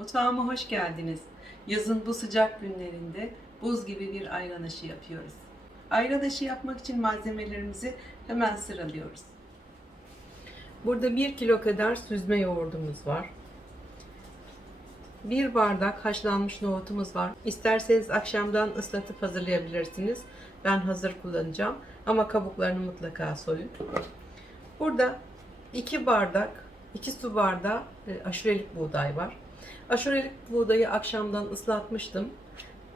Mutfağıma hoş geldiniz. Yazın bu sıcak günlerinde buz gibi bir ayran aşı yapıyoruz. Ayran aşı yapmak için malzemelerimizi hemen sıralıyoruz. Burada 1 kilo kadar süzme yoğurdumuz var. 1 bardak haşlanmış nohutumuz var. İsterseniz akşamdan ıslatıp hazırlayabilirsiniz. Ben hazır kullanacağım ama kabuklarını mutlaka soyun. Burada 2 bardak, 2 su bardağı e, aşurelik buğday var. Aşurelik buğdayı akşamdan ıslatmıştım.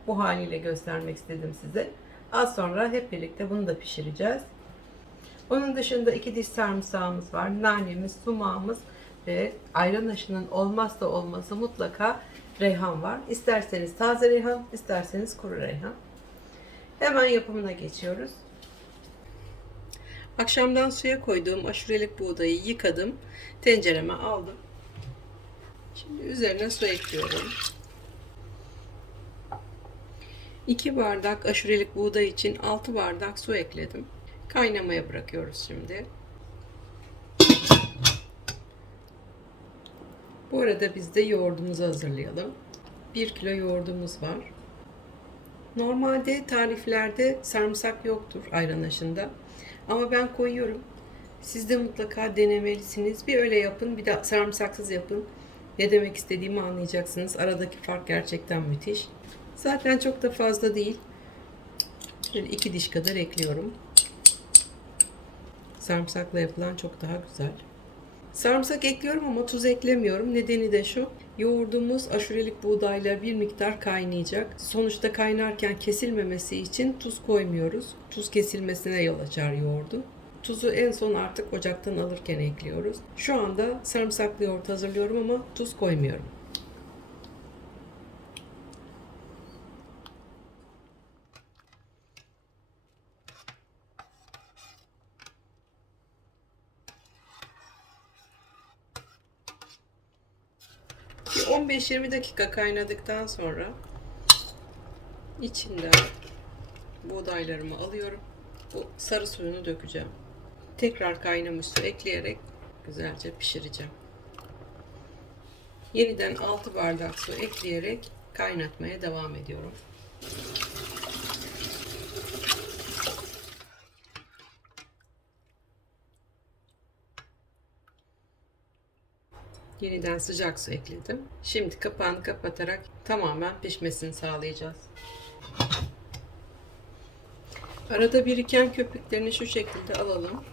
Bu haliyle göstermek istedim size. Az sonra hep birlikte bunu da pişireceğiz. Onun dışında iki diş sarımsağımız var, nanemiz, sumağımız ve ayran aşının olmazsa olmazı mutlaka reyhan var. İsterseniz taze reyhan, isterseniz kuru reyhan. Hemen yapımına geçiyoruz. Akşamdan suya koyduğum aşurelik buğdayı yıkadım. Tencereme aldım. Şimdi üzerine su ekliyorum. 2 bardak aşurelik buğday için 6 bardak su ekledim. Kaynamaya bırakıyoruz şimdi. Bu arada biz de yoğurdumuzu hazırlayalım. 1 kilo yoğurdumuz var. Normalde tariflerde sarımsak yoktur ayran aşında. Ama ben koyuyorum. Siz de mutlaka denemelisiniz. Bir öyle yapın, bir de sarımsaksız yapın. Ne demek istediğimi anlayacaksınız. Aradaki fark gerçekten müthiş. Zaten çok da fazla değil. Şöyle iki diş kadar ekliyorum. Sarımsakla yapılan çok daha güzel. Sarımsak ekliyorum ama tuz eklemiyorum. Nedeni de şu. Yoğurdumuz aşurelik buğdayla bir miktar kaynayacak. Sonuçta kaynarken kesilmemesi için tuz koymuyoruz. Tuz kesilmesine yol açar yoğurdun. Tuzu en son artık ocaktan alırken ekliyoruz. Şu anda sarımsaklı yoğurt hazırlıyorum ama tuz koymuyorum. Bir 15-20 dakika kaynadıktan sonra içinden buğdaylarımı alıyorum. Bu sarı suyunu dökeceğim. Tekrar kaynamış su ekleyerek güzelce pişireceğim. Yeniden 6 bardak su ekleyerek kaynatmaya devam ediyorum. Yeniden sıcak su ekledim. Şimdi kapağını kapatarak tamamen pişmesini sağlayacağız. Arada biriken köpüklerini şu şekilde alalım.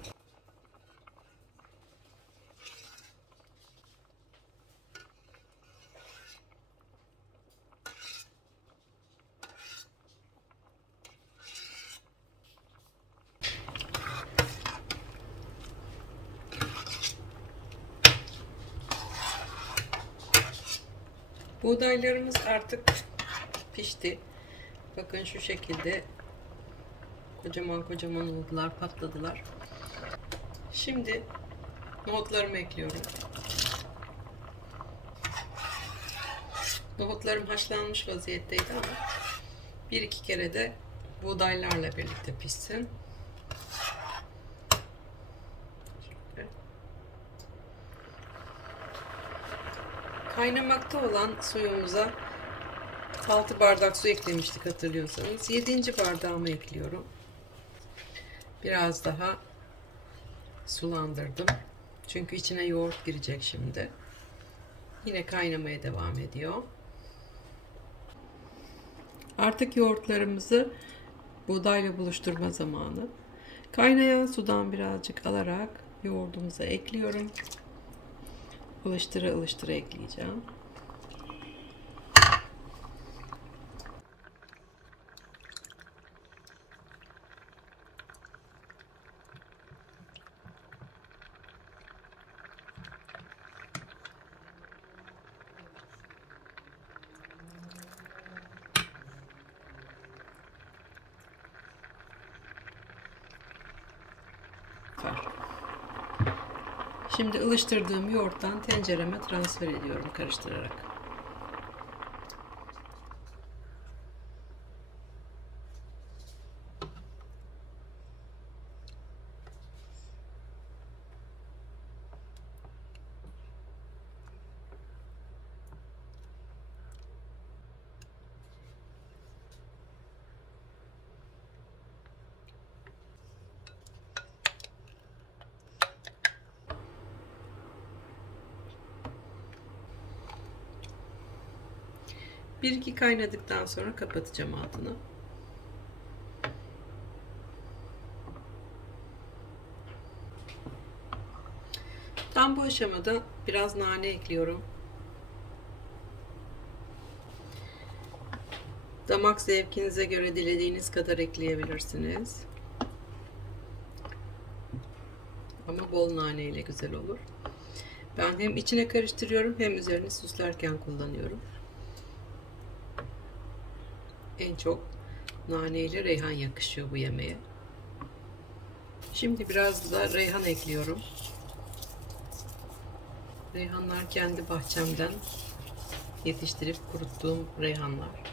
Buğdaylarımız artık pişti. Bakın şu şekilde kocaman kocaman oldular, patladılar. Şimdi nohutlarımı ekliyorum. Nohutlarım haşlanmış vaziyetteydi ama bir iki kere de buğdaylarla birlikte pişsin. Kaynamakta olan suyumuza 6 bardak su eklemiştik hatırlıyorsanız. 7. bardağımı ekliyorum. Biraz daha sulandırdım. Çünkü içine yoğurt girecek şimdi. Yine kaynamaya devam ediyor. Artık yoğurtlarımızı buğdayla buluşturma zamanı. Kaynayan sudan birazcık alarak yoğurdumuza ekliyorum. Ilıştıra ılıştıra ekleyeceğim. Var. Şimdi ılıştırdığım yoğurttan tencereme transfer ediyorum karıştırarak. Bir iki kaynadıktan sonra kapatacağım altını. Tam bu aşamada biraz nane ekliyorum. Damak zevkinize göre dilediğiniz kadar ekleyebilirsiniz. Ama bol nane ile güzel olur. Ben hem içine karıştırıyorum hem üzerini süslerken kullanıyorum. En çok nane ile reyhan yakışıyor bu yemeğe. Şimdi biraz da reyhan ekliyorum. Reyhanlar kendi bahçemden yetiştirip kuruttuğum reyhanlar.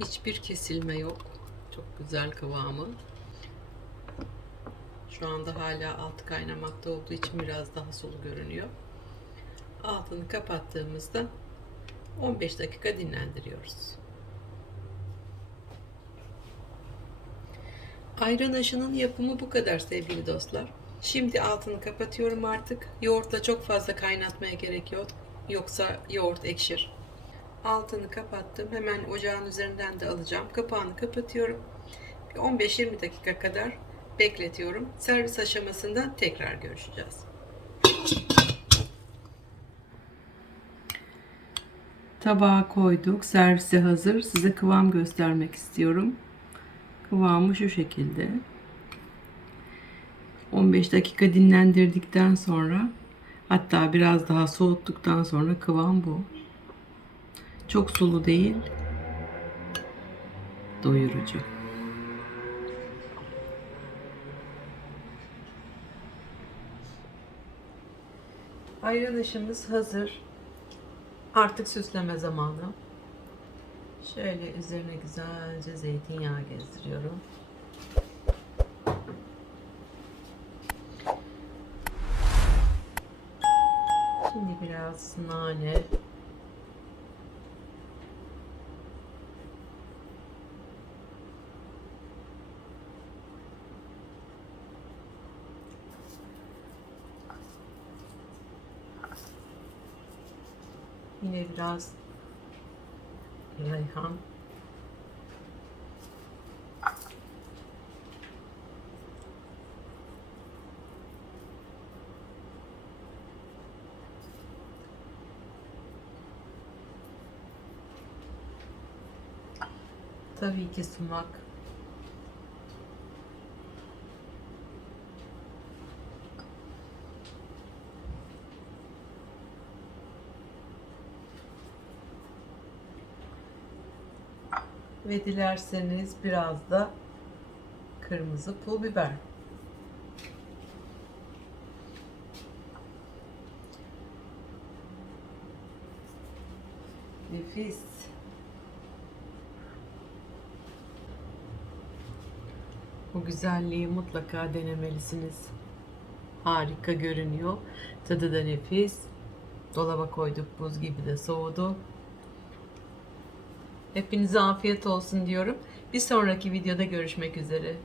Hiçbir kesilme yok. Çok güzel kıvamı. Şu anda hala altı kaynamakta olduğu için biraz daha sulu görünüyor. Altını kapattığımızda 15 dakika dinlendiriyoruz. Ayran aşının yapımı bu kadar sevgili dostlar. Şimdi altını kapatıyorum artık. Yoğurtla çok fazla kaynatmaya gerek yok. Yoksa yoğurt ekşir. Altını kapattım. Hemen ocağın üzerinden de alacağım. Kapağını kapatıyorum. Bir 15-20 dakika kadar bekletiyorum. Servis aşamasında tekrar görüşeceğiz. Tabağa koyduk. Servise hazır. Size kıvam göstermek istiyorum. Kıvamı şu şekilde. 15 dakika dinlendirdikten sonra hatta biraz daha soğuttuktan sonra kıvam bu. Çok sulu değil. Doyurucu. Ayran hazır. Artık süsleme zamanı. Şöyle üzerine güzelce zeytinyağı gezdiriyorum. Şimdi biraz nane. Yine biraz reyhan. Tabii ki sumak. Ve dilerseniz biraz da kırmızı pul biber. Nefis. Bu güzelliği mutlaka denemelisiniz. Harika görünüyor. Tadı da nefis. Dolaba koyduk buz gibi de soğudu. Hepinize afiyet olsun diyorum. Bir sonraki videoda görüşmek üzere.